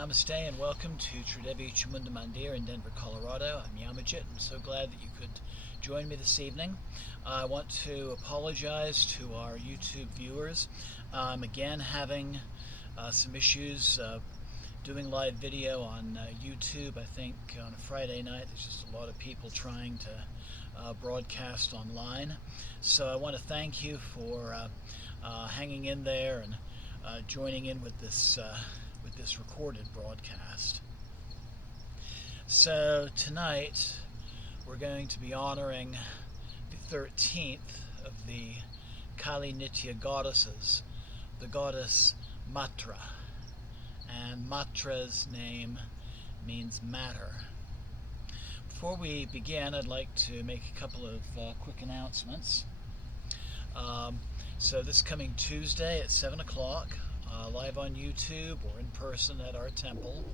Namaste and welcome to Tridevi Chamunda Mandir in Denver, Colorado. I'm Yamajit. I'm so glad that you could join me this evening. I want to apologize to our YouTube viewers. I'm again having some issues doing live video on YouTube. I think on a Friday night there's just a lot of people trying to broadcast online. So I want to thank you for hanging in there and joining in with this recorded broadcast. So tonight we're going to be honoring the 13th of the Kali Nitya goddesses, the goddess Matra, and Matra's name means matter. Before we begin, I'd like to make a couple of quick announcements. So this coming Tuesday at 7 o'clock, live on YouTube or in person at our temple,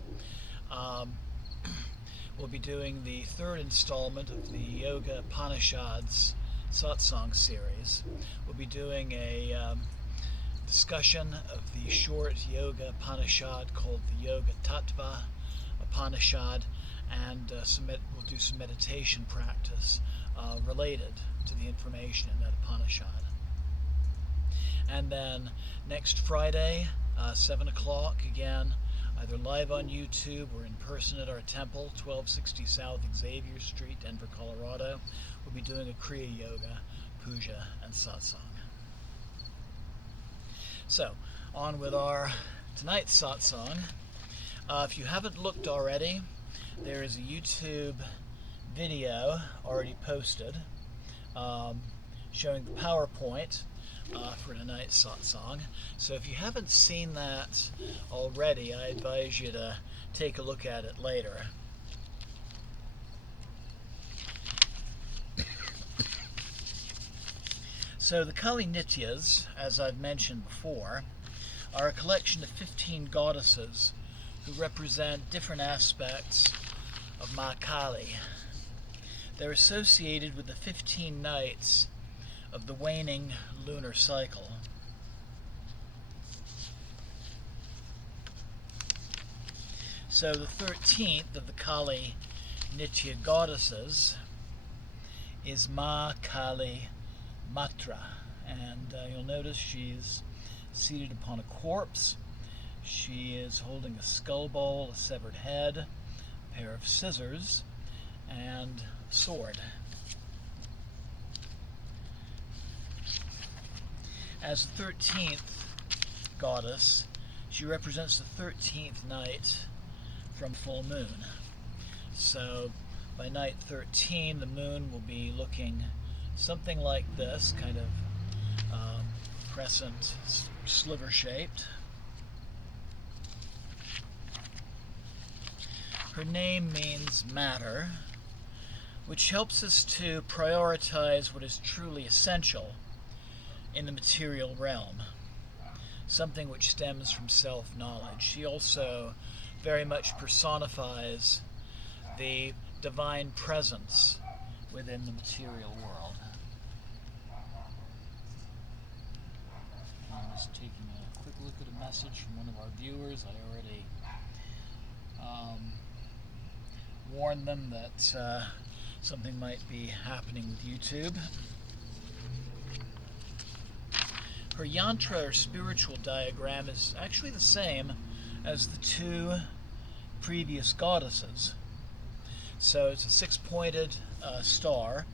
we'll be doing the third installment of the Yoga Upanishads Satsang series. We'll be doing a discussion of the short Yoga Upanishad called the Yoga Tattva Upanishad, and we'll do some meditation practice related to the information in that Upanishad. And then next Friday, 7 o'clock, again, either live on YouTube or in person at our temple, 1260 South Xavier Street, Denver, Colorado. We'll be doing a Kriya Yoga, Puja, and Satsang. So, on with our tonight's Satsang. If you haven't looked already, there is a YouTube video already posted showing the PowerPoint for tonight's satsang. So if you haven't seen that already, I advise you to take a look at it later. So the Kali Nityas, as I've mentioned before, are a collection of 15 goddesses who represent different aspects of Ma Kali. They're associated with the 15 nights of the waning lunar cycle. So the 13th of the Kali Nitya goddesses is Ma Kali Matra, and you'll notice she's seated upon a corpse. She is holding a skull bowl, a severed head, a pair of scissors, and a sword. As the 13th goddess, she represents the 13th night from full moon. So by night 13, the moon will be looking something like this, kind of crescent, sliver shaped. Her name means matter, which helps us to prioritize what is truly essential in the material realm, something which stems from self-knowledge. She also very much personifies the divine presence within the material world. I'm just taking a quick look at a message from one of our viewers. I already warned them that something might be happening with YouTube. Her yantra, or spiritual diagram, is actually the same as the two previous goddesses. So it's a six-pointed star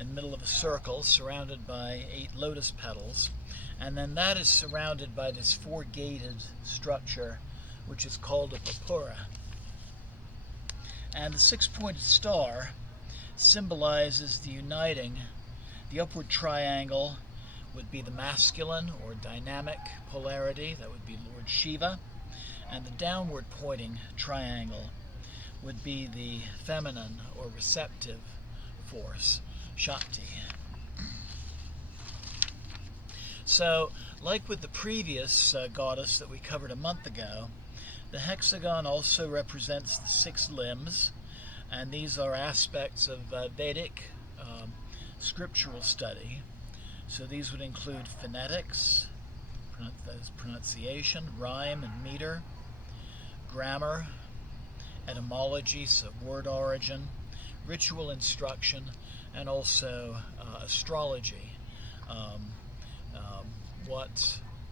in the middle of a circle surrounded by 8 lotus petals, and then that is surrounded by this 4-gated structure which is called a papura. And the 6-pointed star symbolizes the uniting. The upward triangle would be the masculine or dynamic polarity, that would be Lord Shiva, and the downward pointing triangle would be the feminine or receptive force, Shakti. So, like with the previous goddess that we covered a month ago, the hexagon also represents the 6 limbs, and these are aspects of Vedic scriptural study. So these would include phonetics, that is pronunciation, rhyme and meter, grammar, etymology, so word origin, ritual instruction, and also astrology.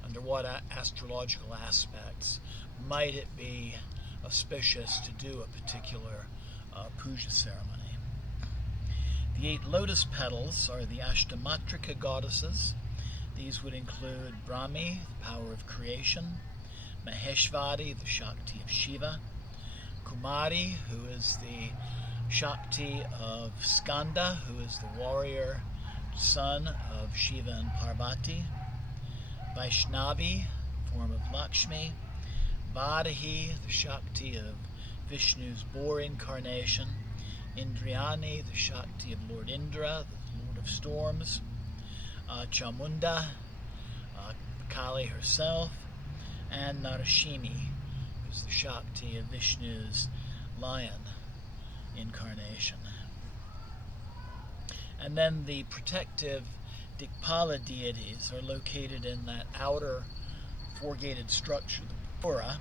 Under what astrological aspects might it be auspicious to do a particular puja ceremony? The 8 lotus petals are the Ashtamatrika goddesses. These would include Brahmi, the power of creation, Maheshwari, the Shakti of Shiva, Kumari, who is the Shakti of Skanda, who is the warrior son of Shiva and Parvati, Vaishnavi, form of Lakshmi, Varahi, the Shakti of Vishnu's boar incarnation, Indrayani, the Shakti of Lord Indra, the Lord of Storms, Chamunda, Kali herself, and Narashini, who's the Shakti of Vishnu's lion incarnation. And then the protective Dikpala deities are located in that outer four-gated structure, the Pura.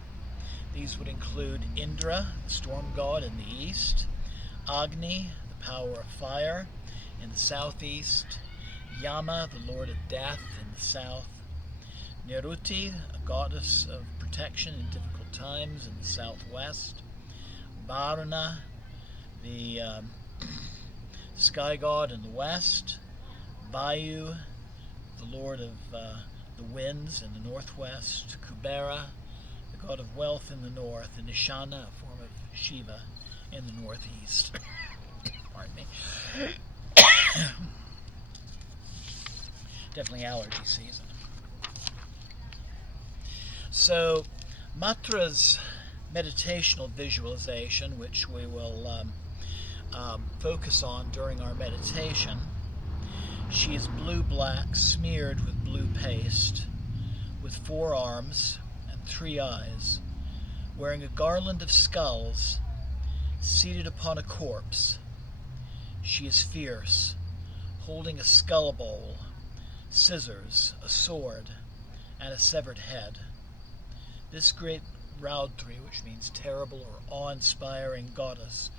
These would include Indra, the storm god, in the east, Agni, the power of fire, in the southeast, Yama, the lord of death, in the south, Niruti, a goddess of protection in difficult times, in the southwest, Varuna, the sky god, in the west, Vayu, the lord of the winds, in the northwest, Kubera, the god of wealth, in the north, and Ishana, a form of Shiva, in the northeast. Pardon me. Definitely allergy season. So, Matra's meditational visualization, which we will focus on during our meditation, she is blue-black, smeared with blue paste, with 4 arms and 3 eyes, wearing a garland of skulls, seated upon a corpse. She is fierce, holding a skull bowl, scissors, a sword, and a severed head. This great Raudri, which means terrible or awe-inspiring goddess,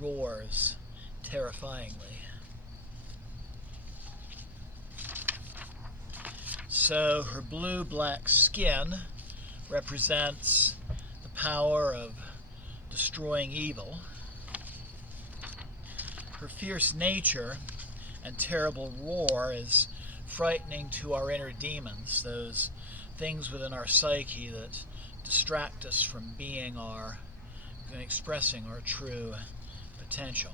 roars terrifyingly. So her blue-black skin represents the power of destroying evil. Her fierce nature and terrible roar is frightening to our inner demons, those things within our psyche that distract us from being and expressing our true potential.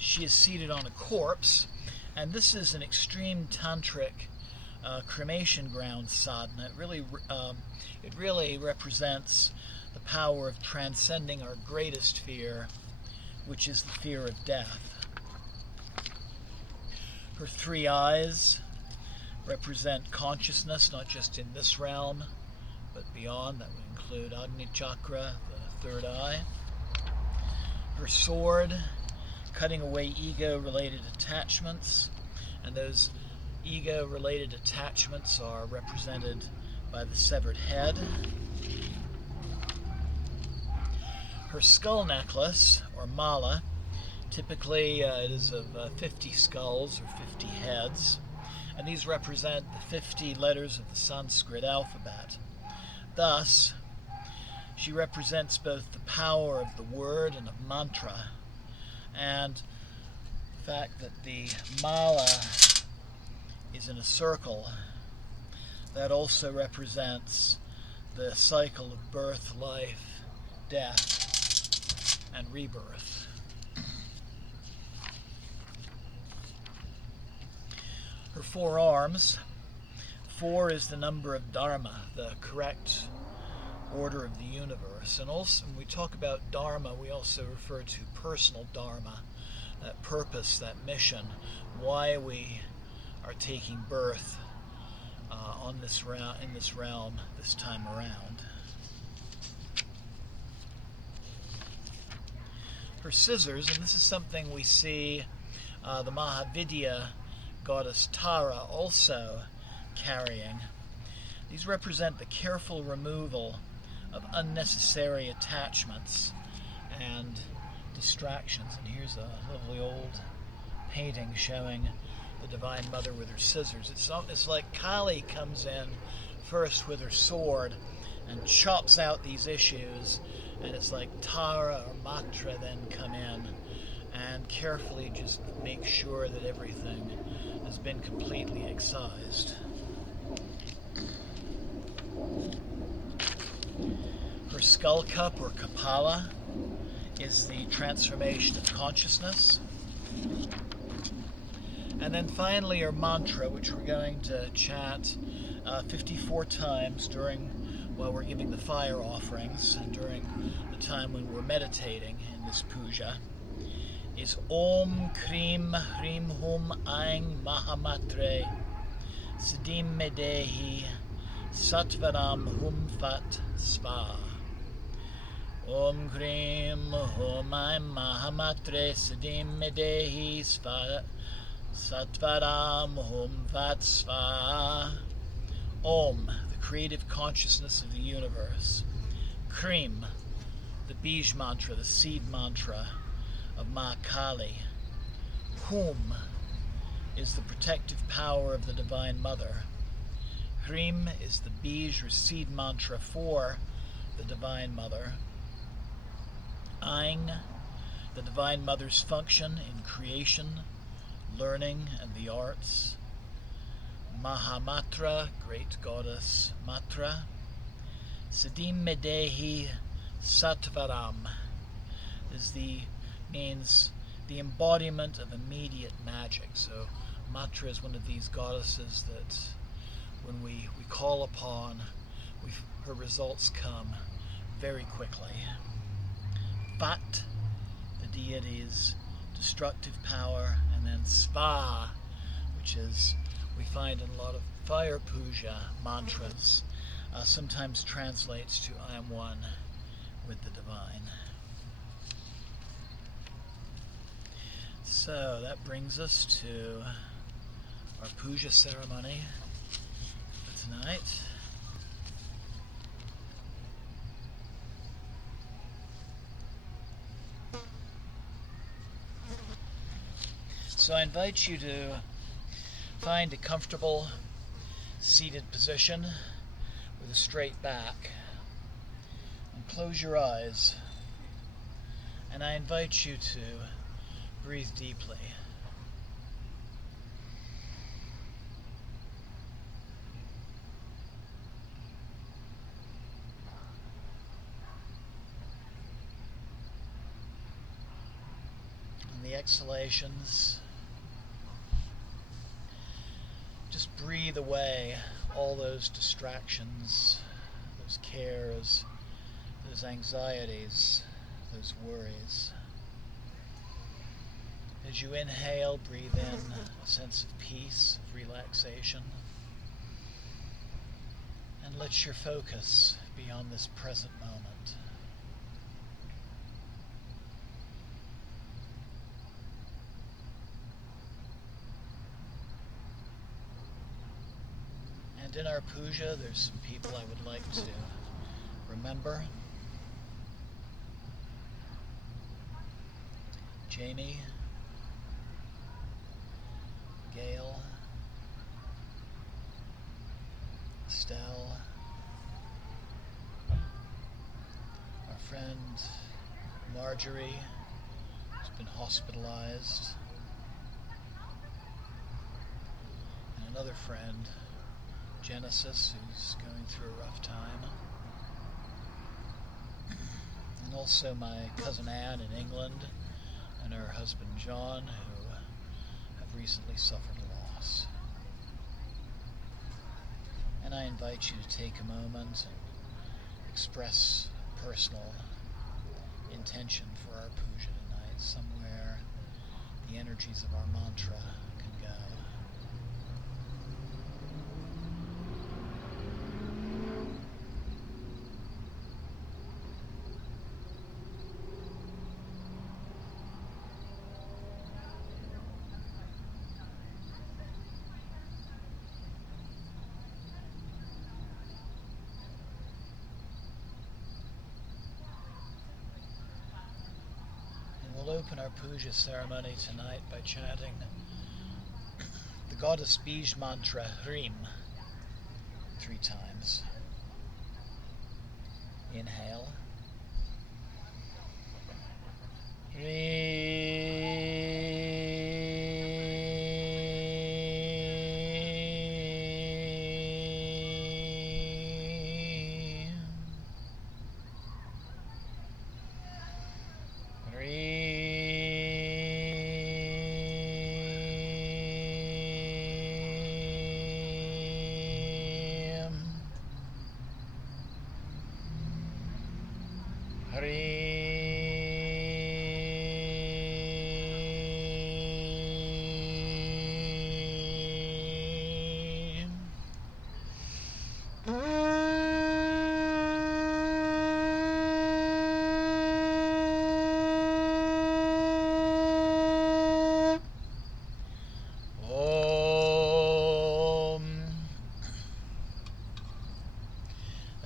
She is seated on a corpse, and this is an extreme tantric cremation ground sadhana. It really represents the power of transcending our greatest fear, which is the fear of death. Her 3 eyes represent consciousness, not just in this realm, but beyond. That would include Agni Chakra, the 3rd eye. Her sword, cutting away ego-related attachments, and those ego-related attachments are represented by the severed head. Her skull necklace, or mala, typically it is of 50 skulls or 50 heads, and these represent the 50 letters of the Sanskrit alphabet. Thus, she represents both the power of the word and of mantra, and the fact that the mala is in a circle, that also represents the cycle of birth, life, death, and rebirth. Her 4 arms. 4 is the number of Dharma, the correct order of the universe. And also, when we talk about Dharma, we also refer to personal Dharma, that purpose, that mission, why we are taking birth in this realm this time around. Her scissors, and this is something we see the Mahavidya goddess Tara also carrying. These represent the careful removal of unnecessary attachments and distractions. And here's a lovely old painting showing the Divine Mother with her scissors. It's like Kali comes in first with her sword and chops out these issues, and it's like Tara or Matra then come in and carefully just make sure that everything has been completely excised. Her skull cup, or Kapala, is the transformation of consciousness. And then finally her mantra, which we're going to chant 54 times while we're giving the fire offerings and during the time when we're meditating in this puja, is Om Krim Hrim Hum Aing Mahamatre Siddhim Medehi Satvaram Hum Fat Sva. Om Krim Hum Aing Mahamatre Siddhim Medehi Satvaram Hum Fat Sva. Om, the creative consciousness of the universe. Krim, the Bij mantra, the seed mantra of Ma Kali. Hum is the protective power of the Divine Mother. Hrim is the Bij or seed mantra for the Divine Mother. Aing, the Divine Mother's function in creation, learning, and the arts. Mahamatra, great goddess Matra. Siddhim Medehi Satvaram means the embodiment of immediate magic. So Matra is one of these goddesses that when we call upon, her results come very quickly. Vat, the deity's destructive power, and then Sva, which is we find in a lot of fire puja mantras, sometimes translates to I am one with the divine. So that brings us to our puja ceremony for tonight. So I invite you to find a comfortable seated position with a straight back, and close your eyes, and I invite you to breathe deeply. And the exhalations, just breathe away all those distractions, those cares, those anxieties, those worries. As you inhale, breathe in a sense of peace, of relaxation, and let your focus be on this present moment. And in our puja, there's some people I would like to remember. Jamie, Gail, Estelle, our friend Marjorie, who's been hospitalized, and another friend, Genesis, who's going through a rough time, and also my cousin Anne in England and her husband John, who have recently suffered loss. And I invite you to take a moment and express a personal intention for our puja tonight, somewhere the energies of our mantra can go. we'll open our Puja ceremony tonight by chanting the goddess Bij mantra Hrim 3 times. Inhale.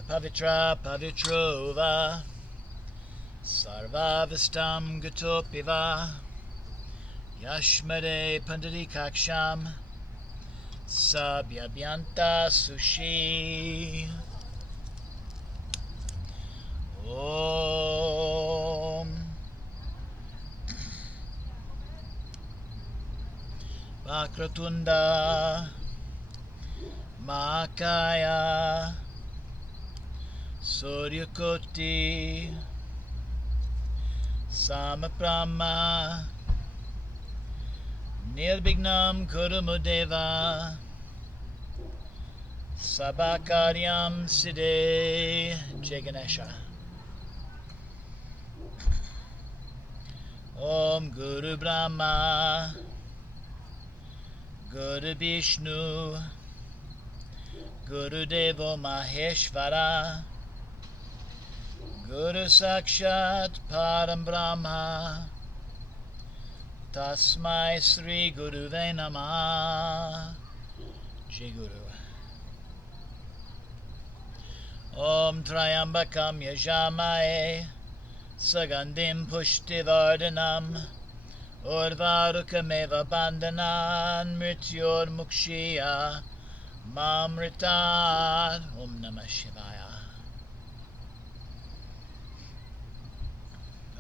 Pavitra Pavitrova Sarvavastam Gatopiva Yashmade Pandarikaksham Sabhyabhyanta Sushi Om Vakratunda Makaya Suryakoti Samaprama Nirvignam Kurumudeva Sabakaryam Siddhe Jai Ganesha. Om Guru Brahma Guru Vishnu Guru Devo Maheshvara Guru Sakshat Param Brahma Tasmai Sri Guruve Namah. Jai Guru. Om Trayambakam Yajamaye Sagandim Pushtivardhanam Urvarukameva Bandhanan Mrityor Mukshiya Mamritat. Om Namah Shivaya.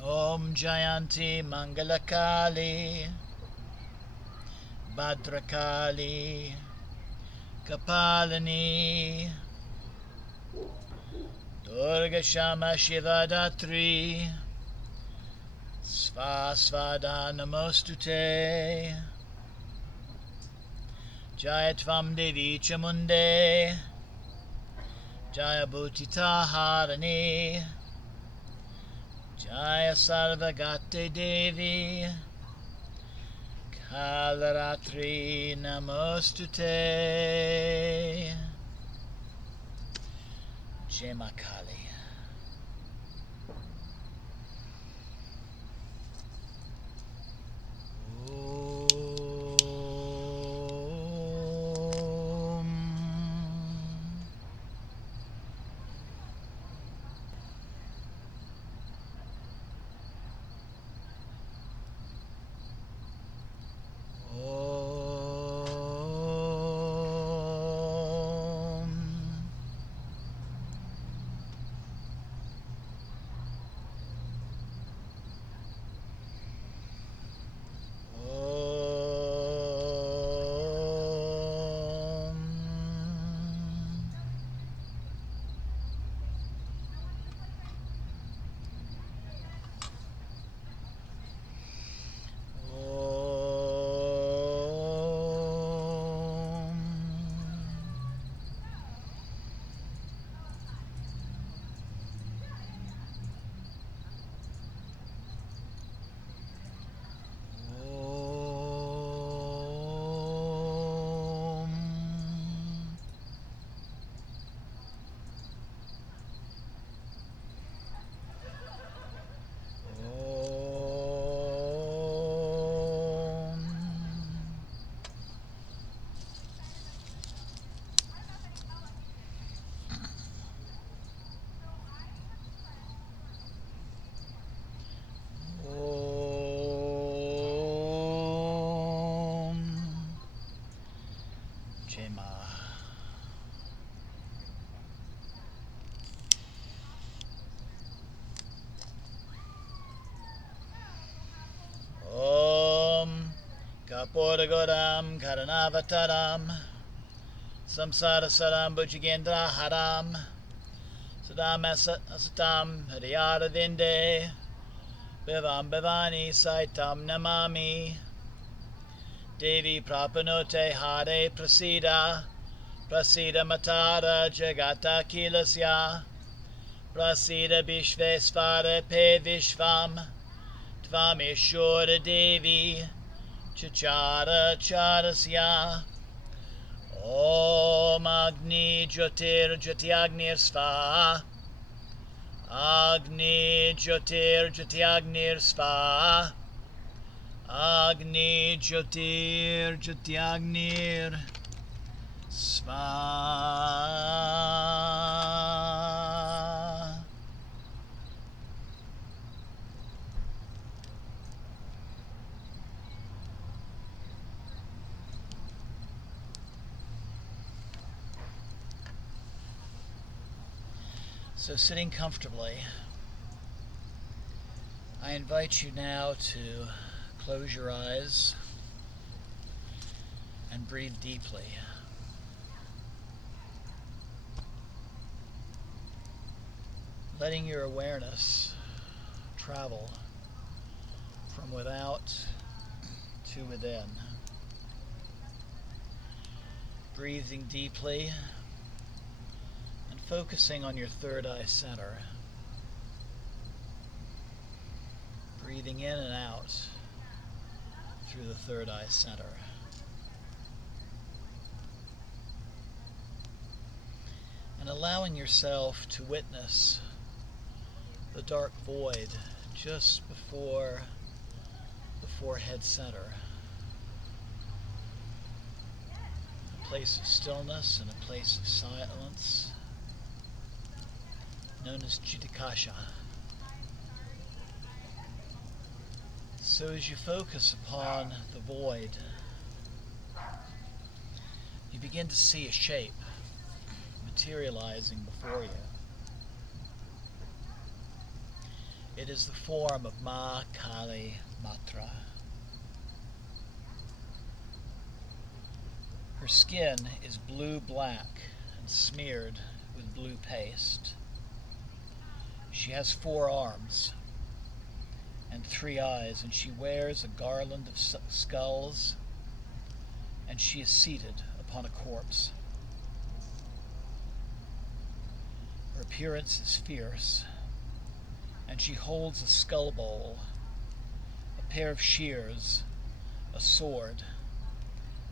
Om Jayanti Mangalakali Bhadrakali Kapalini Durga Shama Shiva Datri Svasvada Namostute Jayatvam Devi Chamunde Jaya Bhutita Harani Jaya Sarvagate Devi Kalaratri Namostute. Jai Ma Kali. Shema. Om Kapurgodam Karanavataram Samsara Saram Bhujagendra Haram Sadam Asatam Hariyara Vinde Bivam Bhavani Saitam Namami Devi Prapanote Hare Prasida Prasida Matara Jagata Kilasya Prasida Vishvesvara Pe Vishvam Tvameshwara Devi Chachara Charasya Om Agni Jyotir Jyotiagnir Svaha Agni Jyotir Jyotiagnir Svaha Agni Jyotir Jyotiagnir Svaha. So sitting comfortably, I invite you now to close your eyes and breathe deeply. Letting your awareness travel from without to within. Breathing deeply and focusing on your third eye center. Breathing in and out through the third eye center. And allowing yourself to witness the dark void just before the forehead center. A place of stillness and a place of silence known as Chitakasha. So as you focus upon the void, you begin to see a shape materializing before you. It is the form of Ma Kali Matra. Her skin is blue-black and smeared with blue paste. She has 4 arms and 3 eyes, and she wears a garland of skulls, and she is seated upon a corpse. Her appearance is fierce, and she holds a skull bowl, a pair of shears, a sword,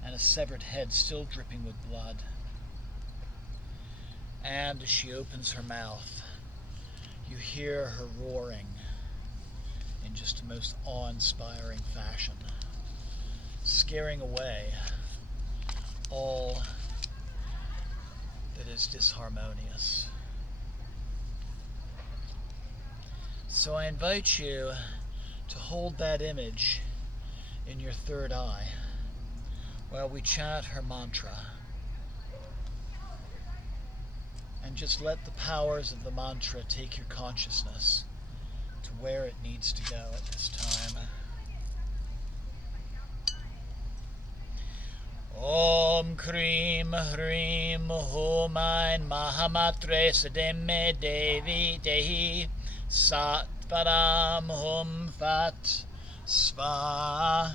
and a severed head still dripping with blood. And as she opens her mouth, you hear her roaring in just a most awe-inspiring fashion, scaring away all that is disharmonious. So I invite you to hold that image in your third eye while we chant her mantra. And just let the powers of the mantra take your consciousness to where it needs to go at this time. Om Krim Hrim Hum Ain Mahamatre Sademe Devi Dehi Sat Param Hum Fat Sva.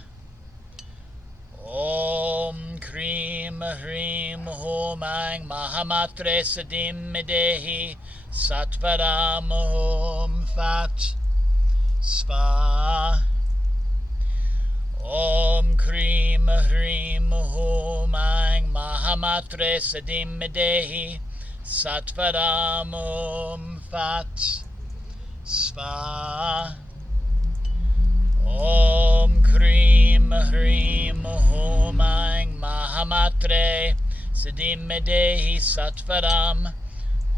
Om Krim Hrim Hum Ain Mahamatre Sadim Dehi Satvaram Hum Fat Sva. Om Krim Hrim Hum Ain Mahamatre Sadim Dehi Satvaram Hum Fat Sva. Om Krim Hrim Hum Ain Mahamatre Sadim Dehi Satvaram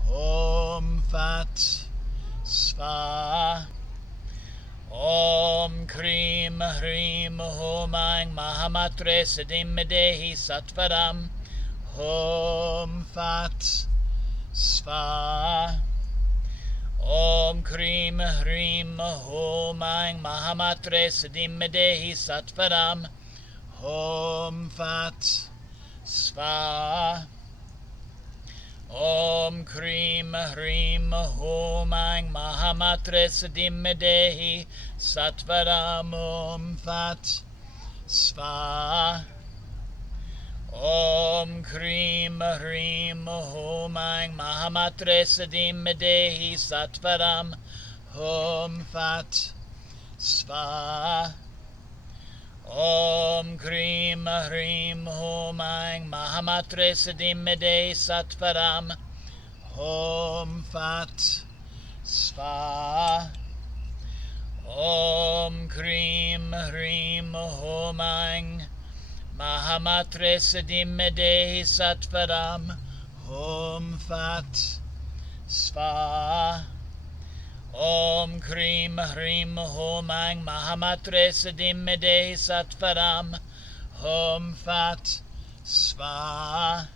Hum Fat Sva. Om Krim Hrim Hum Ain Mahamatre Sadim Dehi Satvaram Hum Fat Sva. Om Krim Hrim Hum Aing Mahamatre Siddhim Dehi Sattvaram. Hum Fat Sva. Om Krim Hrim Hum Aing Mahamatre Siddhim Dehi Sattvaram. Om Fat Sva. Om Krim Hrim Hum Aing Mahamatre Siddhim Dehi Sattvaram. Hum Fat Sva. Om Krim Hrim Hum Aing Mahamatre Siddhim Dehi Sattvaram. Hum Fat Sva. Om Krim Hrim Hum Aing Mahamatre Siddhim Dehi Sattvaram. Hum Fat Sva. Om Krim Hrim Hum Aing Mahamatre Siddhim Dehi Sattvaram. Hum Fat Sva.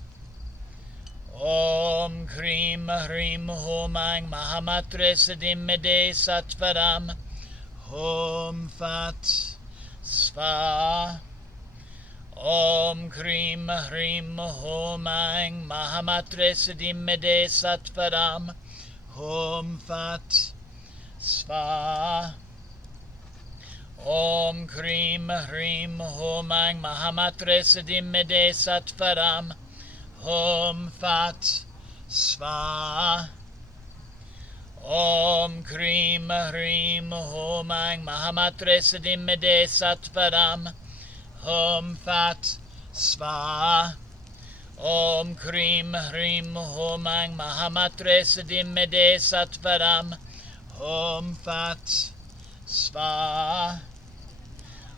Om Krim Hrim Hum Aing Mahamatre Siddhim Dehi Sattvaram. Hum Fat Sva. Om Krim Hrim Hum Aing Mahamatre Siddhim Dehi Sattvaram. Hum Fat Sva. Om Krim Hrim Hum Aing Mahamatre Siddhim Dehi Sattvaram. Hum Fat Sva. Om Krim Hrim Hum Aing Mahamatre Siddhim Dehi Sattvaram. Hum Fat Sva. Om Krim Hrim Hum Aing Mahamatre Siddhim Dehi Sattvaram. Hum Fat Sva.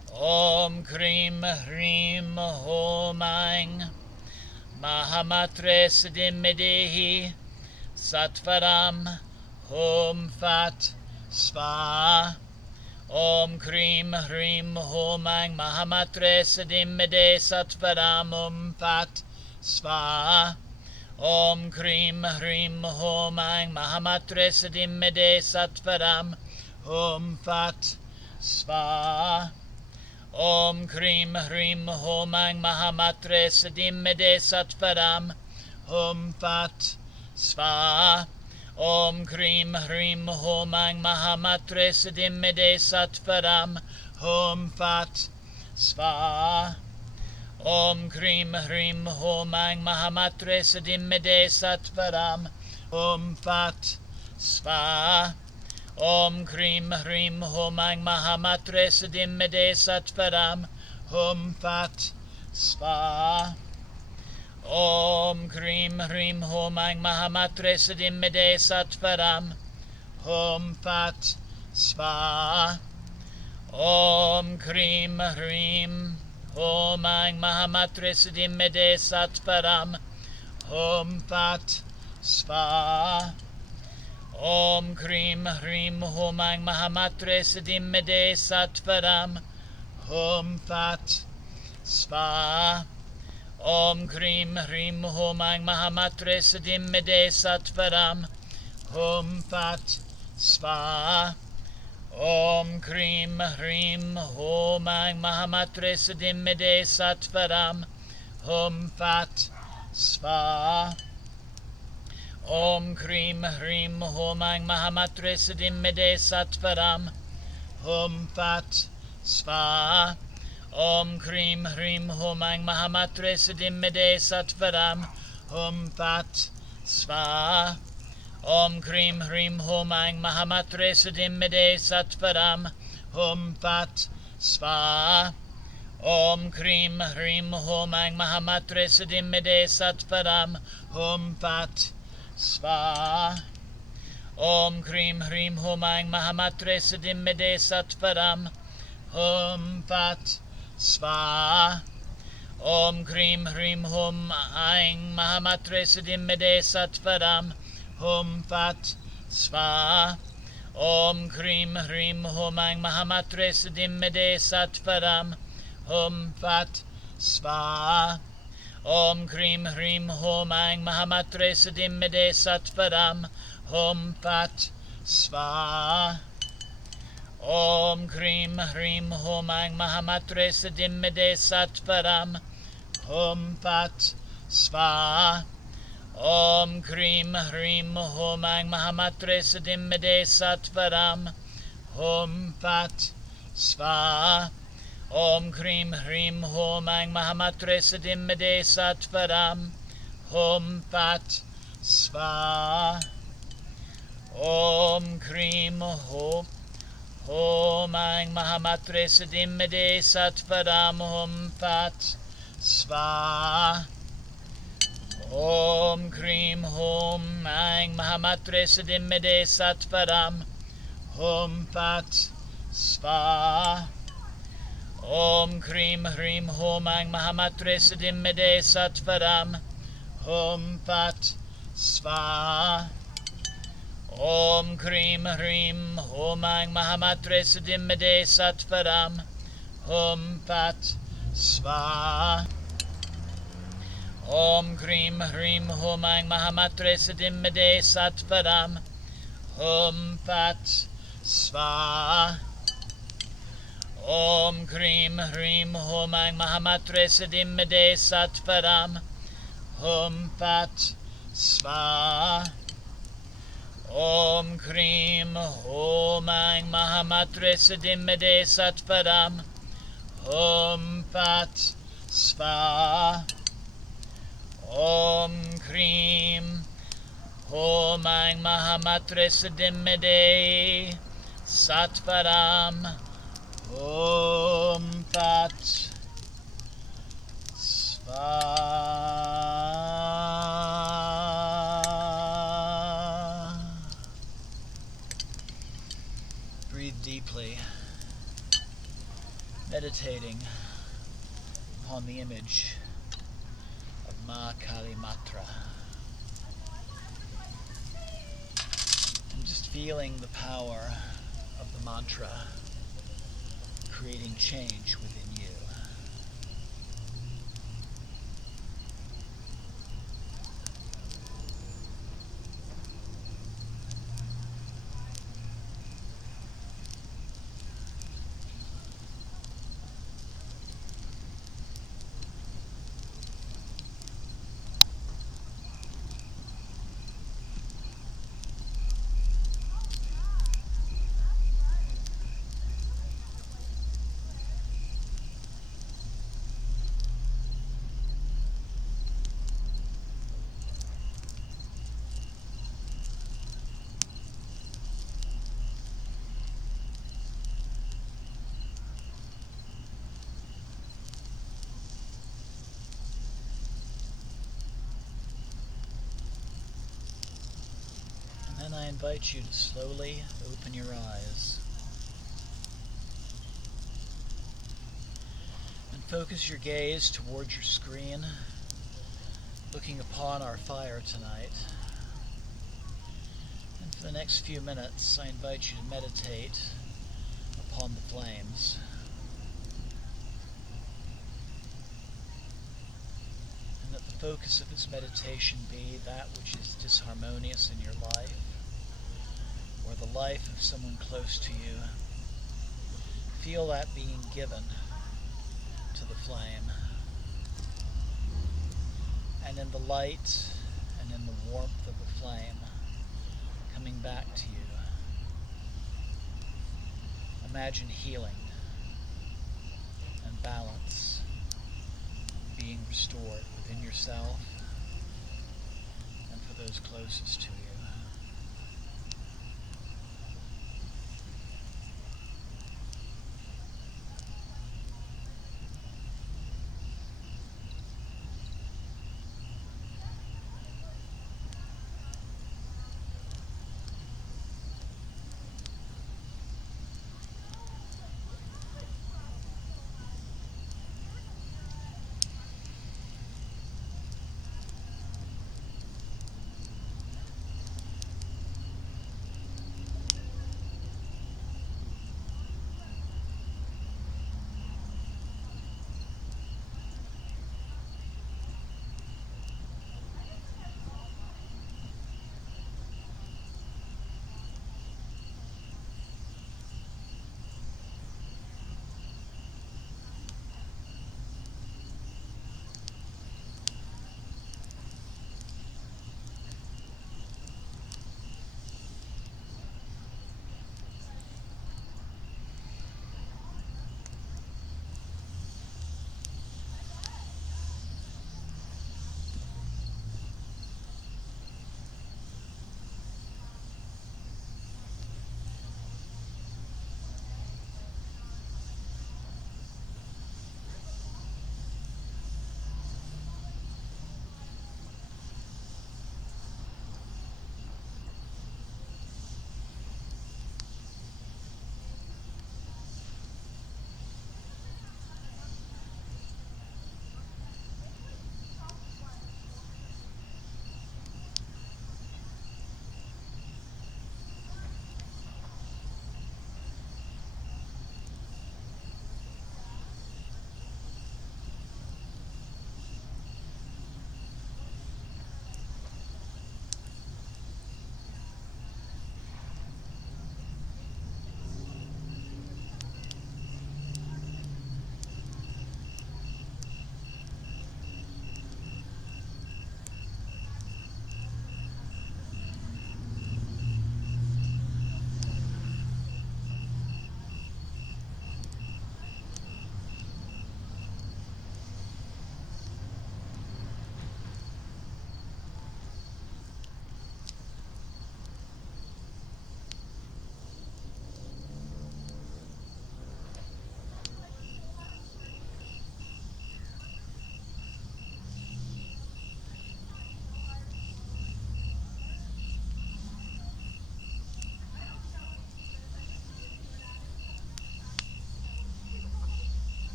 Om Krim Hrim Hum Aing Mahamatre Siddhim Dehi Sattvaram. Hum Fat Sva. Om Krim Hrim Hum Aing Mahamatre Siddhim Dehi Sattvaram. Hum Fat Sva. Om Krim Hrim Hum Aing Mahamatre Siddhim Dehi Sattvaram. Hum Fat Sva. Om Krim Hrim Hum Aing Mahamatre Siddhim Dehi Sattvaram. Hum Fat Sva. Om Krim Hrim Hum Aing Mahamatre Siddhim Dehi Sattvaram. Hum Fat Sva. Om Krim Hrim Hum Aing Mahamatre Siddhim Dehi Sattvaram. Hum Fat Sva. Om Krim Hrim Hum Aing Mahamatre Siddhim Dehi Sattvaram. Hum Fat Sva. Om Krim Hrim Hum Aing Mahamatre Siddhim Dehi Sattvaram. Hum Fat Sva. Om Krim Hrim Hum Aing Mahamatre Siddhim Dehi Sattvaram. Hum Fat Sva. Om Krim Hrim Hum Aing Mahamatre Siddhim Dehi Sattvaram. Hum Fat Sva. Om Krim Hrim Hum Aing Mahamatre Siddhim Dehi Sattvaram. Hum Fat Sva. Om Krim Hrim Hum Aing Mahamatre Siddhim Dehi Sattvaram. Hum Fat Sva. Om Krim Hrim Hum Aing Mahamatre Siddhim Dehi Sattvaram. Hum Fat Sva. Om Krim Hrim Hum Aing Mahamatre Siddhim Dehi Sattvaram. Hum Fat Sva. Om Krim Hrim Hum Aing Mahamatre Siddhim Dehi Sattvaram. Hum Fat Sva. Om Krim Hrim Hum Aing Mahamatre Siddhim Dehi Sattvaram. Hum Fat Sva. Om Krim Hrim Hum Aing Mahamatre Siddhim Dehi Sattvaram. Hum Fat Sva. Om Krim Hrim Hum Aing Mahamatre Siddhim Dehi Sattvaram. Hum Fat Sva. Om Krim Hrim Hum Aing Mahamatre Siddhim Dehi Sattvaram. Hum Fat Sva. Om Krim Hrim Hom Ang Mahamatre Siddhim Mede Satvaram Hom Fat Svaha. Om Krim Hrim Hom Ang Mahamatre Siddhim Mede Satvaram Hom Fat Svaha. Om Krim Hrim Hom Ang Mahamatre Siddhim Mede Satvaram Hom Fat Svaha. Om Krim Hrim Hom Ang Mahamatre Siddhim Mede Satvaram Hom Fat Svaha. Om Krim Hom Ang Mahamatre Siddhim Mede Satvaram Hom Fat Svaha. Om Krim Hom Ang Mahamatre Siddhim Mede Satvaram Hom Fat Svaha. Om Krim Hrim Hom Ang Mahamatre Siddhim Mede Satvaram Hom Fat Svaha. Om Krim Hrim Hom Ang Mahamatre Siddhim Mede Satvaram Hom Fat Svaha. Om Krim Hrim Hom Ang Mahamatre Siddhim Mede Satvaram Hom Fat Svaha. Om Krim Hrim Hom Ang Mahamatre Siddhim Mede Satvaram Hom Fat Svaha. Om Krim Hom Ang Mahamatre Siddhim Mede Satvaram Hom Fat Svaha. Om Krim Hom Ang Mahamatre Siddhim Mede Satvaram Hom Fat Svaha. Breathe deeply, meditating upon the image of Ma Kali Matra. And just feeling the power of the mantra creating change within you. And I invite you to slowly open your eyes and focus your gaze towards your screen, looking upon our fire tonight. And for the next few minutes, I invite you to meditate upon the flames. And that the focus of this meditation be that which is disharmonious in your life, or the life of someone close to you. Feel that being given to the flame. And in the light and in the warmth of the flame coming back to you, imagine healing and balance being restored within yourself and for those closest to you.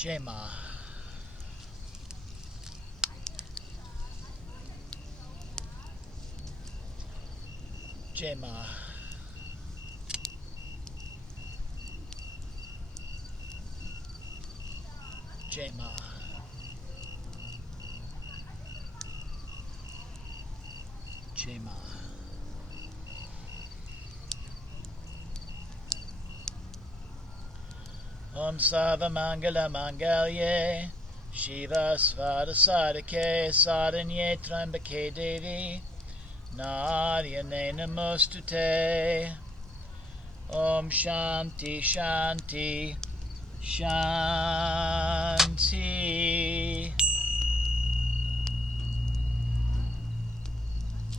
Jai Ma. Jai Ma. Jai Ma. Jai Ma. Om Sarva Mangala Mangalye Shiva Svada Sadake Sadanye Trambake Devi Naryane Namostute. Om Shanti Shanti Shanti.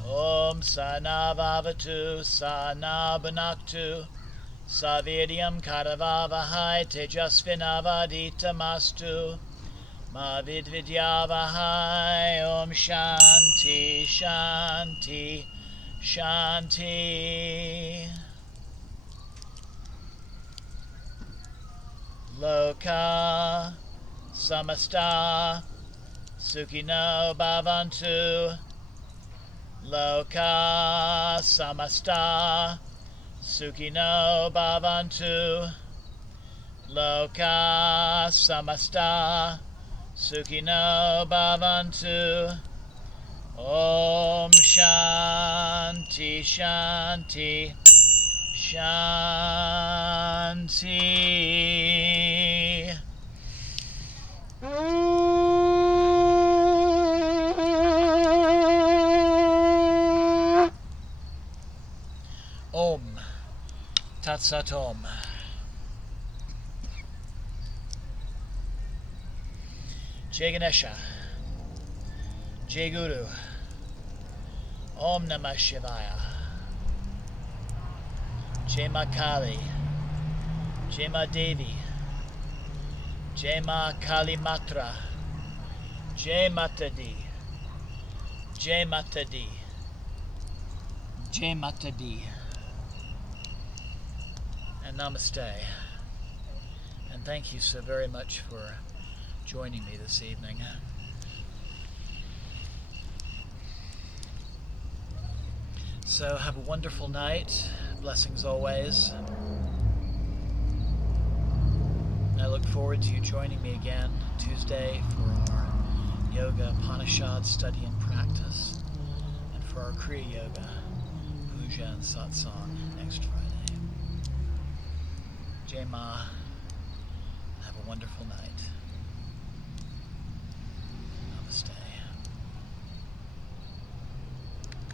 Om Sana Vavatu Sana Bhunaktu Savidyam Karavavahai Tejasvinavadita Mastu Ma Vidvidyavahai. Om Shanti Shanti Shanti. Loka Samasta Sukhino Bhavantu. Loka Samasta Sukhino Bhavantu. Loka Samasta Sukhino Bhavantu. Om Shanti Shanti Shanti. Om Tat Sat Om. Jai Ganesha. Jai Guru. Om Namah Shivaya. Jai Ma Kali. Jai Ma Devi. Jai Ma Kali Matra. Jai Mata Di. Jai Mata Di. Jai Mata Di. And Namaste. And thank you so very much for joining me this evening. So have a wonderful night. Blessings always. I look forward to you joining me again Tuesday for our Yoga Upanishad study and practice, and for our Kriya Yoga, Puja and Satsang next Friday. Jai Ma. Have a wonderful night.